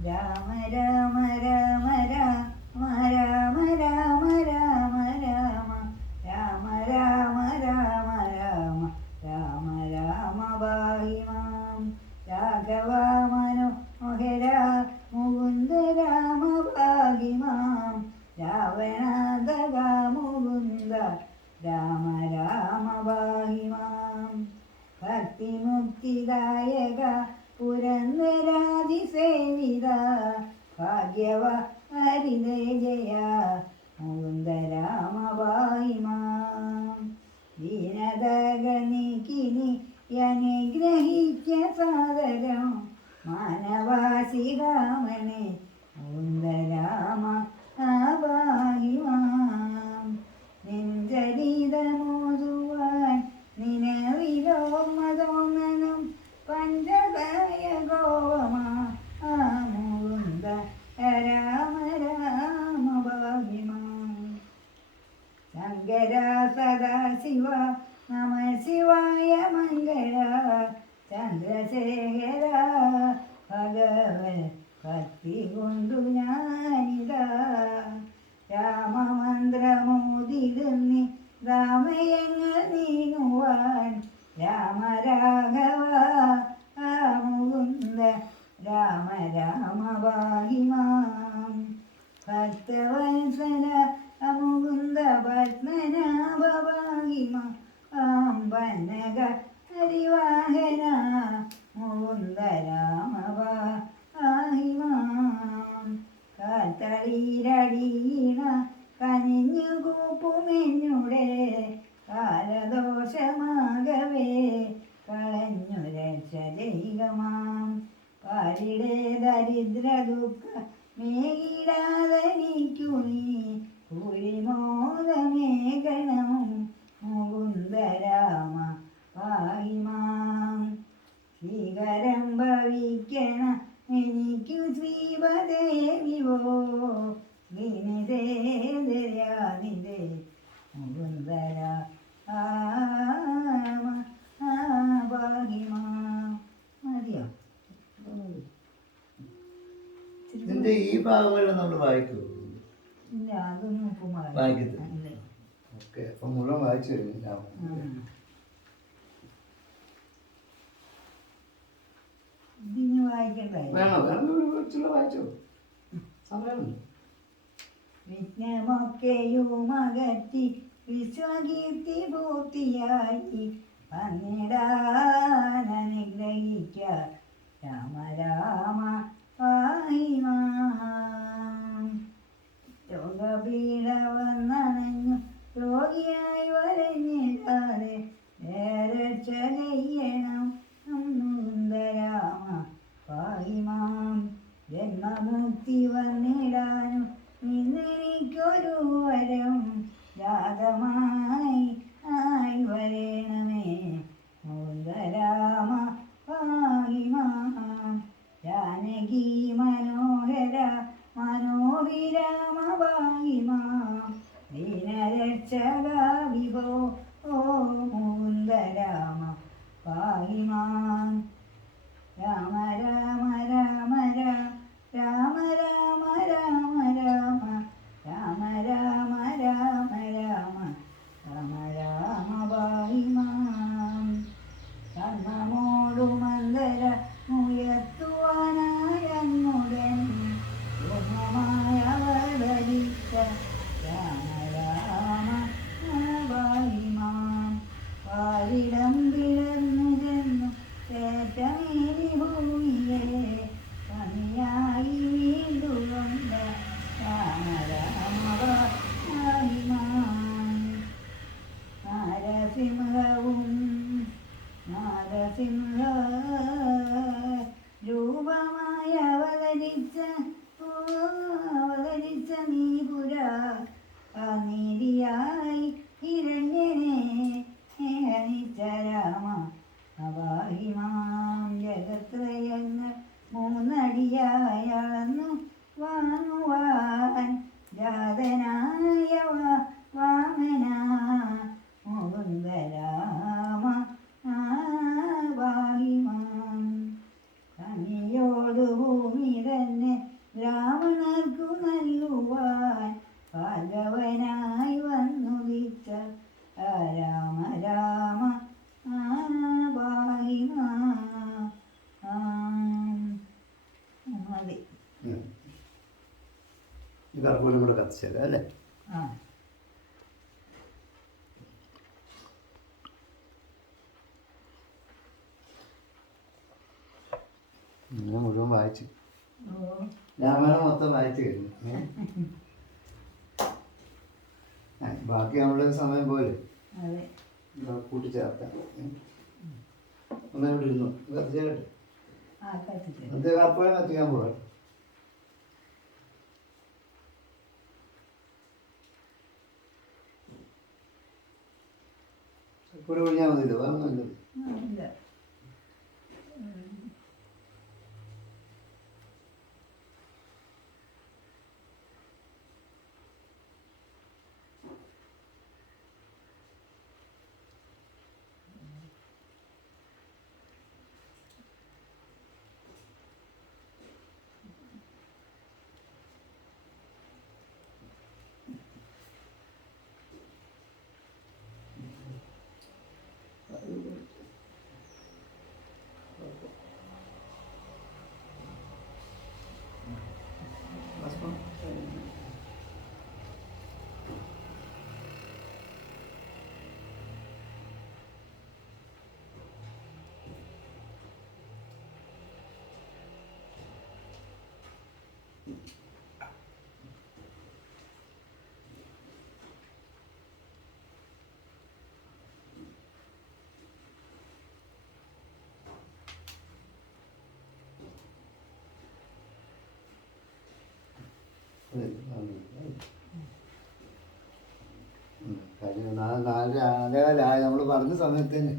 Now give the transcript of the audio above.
രാമ രാമ രാമ രാമ രാമ രാമ രാമ രാമ രാമ രാമ രാമ രാമ രാമ രാമ പാഹി മാം രാഘവ മനോഹര മുകുന്ദ രാമ പാഹി മാം രാവണാന്തക മുകുന്ദ രാമ രാമ പാഹി മാം ഭക്തിമുക്തിദായക പുരന്ദരാതിസേവിത ഭാഗ്യവ ഹരിതേ ജയ മുകുന്ദ രാമ പാഹി മാം ദീനതഗനികിനി അനുഗ്രഹിച്ച സാദരം മാനവാസികാമണി മുകുന്ദ രാമ പാഹി മാം നെഞ്ചരിതമോതുവാൻ നിലവിലോമതോന്നനും പഞ്ചദയ ഗോവമാ മുകുന്ദ രാമ രാമ പാഹി മാം ശങ്കര സദാശിവ നമ ശിവായ മംഗള ചന്ദ്രശേഖര ഭഗവൻ ഭക്തി കൊണ്ടു ഞാനിതാ രാമമന്ത്രമോദിരുന്നി രാമയങ്ങൾ നീങ്ങുവാൻ രാമ രാഘവ മുകുന്ദ രാമ രാമ പാഹി മാം ഭക്തവത്സല മുകുന്ദ പത്മനാഭ പാഹി മാം പന്നക ഹരിവാഹന മുകുന്ദ രാമ പാഹി മാം കാത്തളീരടീണ കനിഞ്ഞു കൂപ്പുമെന്നുടെ കാലദോഷമാകവേ കളഞ്ഞു രക്ഷ ചെയ്യുകമാം പാരിടെ ദരിദ്ര ദുഃഖ മേകിടാതനിക്കു നീ കുഴിമോദമേകണം മുകുന്ദ രാമ പാഹി മാം ശ്രീകരം ഭവിക്കണ എനിക്കു ശ്രീപദേ വിവോ വിനിതേ ദയാനിതേ മുകുന്ദ രാമ പാഹി മാം. മതിയോ? ഇതിന്റെ ഈ ഭാഗങ്ങളിൽ നമ്മൾ വായിക്കൂ? ഇല്ല, അതൊന്നും ഇപ്പം വായിക്കത്തില്ല. ഓക്കെ, അപ്പൊ മുഴുവൻ വായിച്ചു കഴിഞ്ഞു. ഇതിന് വായിക്കണ്ടേ? വായിച്ചോ, സമയമുണ്ട്. വിഘ്നമൊക്കെയുമകറ്റി വിശ്വകീർത്തി പൂർത്തിയായി വന്നിടാനനുഗ്രഹിക്ക രാമ രാമ പാഹി മാം രോഗപീഠ വന്നണഞ്ഞു രോഗിയായി വരഞ്ഞിടാതെ രക്ഷ ചെയ്യണം മുകുന്ദ രാമ പാഹി മാം ജന്മമുക്തി വന്നിടാനും ഇന്നെനിക്കൊരു വരം ജാതമായി വരണമേ മുകുന്ദ രാമ പാഹി മാം ജാനകി മനോഹര മനോവിരാമ പാഹി മാം ദീനരക്ഷക വിഭോ മുകുന്ദ രാമ പാഹി മാം രാമ രാമ രാമ രാമ രാമ രാമ രാമ രാമ രാമ രാമ രാമ രാമ രാമ പാഹി മാം കർമ്മമോടു മന്ദര മുയത്തുവാനായങ്ങുടൻ പൂർണ്ണമായ അവതരിച്ച രാമ രാമ പാഹി മാം പാരിടം പിളർന്നു ചെന്നു ചേറ്റമേരി ഭൂമിയെ പണിയായി വീണ്ടുകൊണ്ട രാമ രാമ പാഹി മാം നാരസിംഹവും നാരസിംഹ രൂപമായി അവതരിച്ച നീപുര നീതിയായി ഹിരണ്യനെ ഹനിച്ച രാമ പാഹി മാം ജഗത്രയങ്ങൾ മൂന്നടിയായി അളന്നു വാങ്ങുവാൻ ജാതനായ വാമന മുകുന്ദ രാമ പാഹി മാം ഭൂമി തന്നെ മതി. ഈ കർപ്പൂരം കൂടെ കത്തിച്ചേക്കാം അല്ലേ? ആ ഇങ്ങനെ മുഴുവൻ വായിച്ചു. ഓ രാമായണം മൊത്തം വായിച്ചു കഴിഞ്ഞു. ബാക്കി നമ്മുടെ സമയം പോലെ അതെ. കൂട്ടിച്ചേർക്കാം. ഒന്നിവിടെ ഇരുന്നു കത്തിച്ചേക്കട്ടെ. ആ കത്തിച്ചു. എന്നിട്ട് കർപ്പൂരം കത്തിക്കാൻ പോകാം. കർപ്പൂരം ഒഴിഞ്ഞാൽ മതിയല്ലോ, വേറെ ഒന്നുമില്ല. ഇല്ല. കാര്യം 4:15 നമ്മൾ പറഞ്ഞ സമയത്ത് തന്നെ